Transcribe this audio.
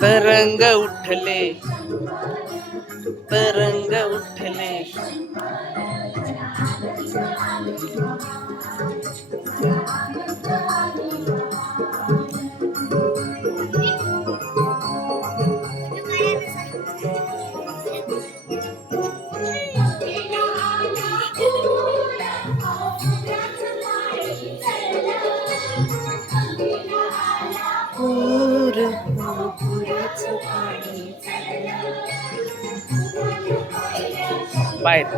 तरंग उठले तरंग उठले। Bite.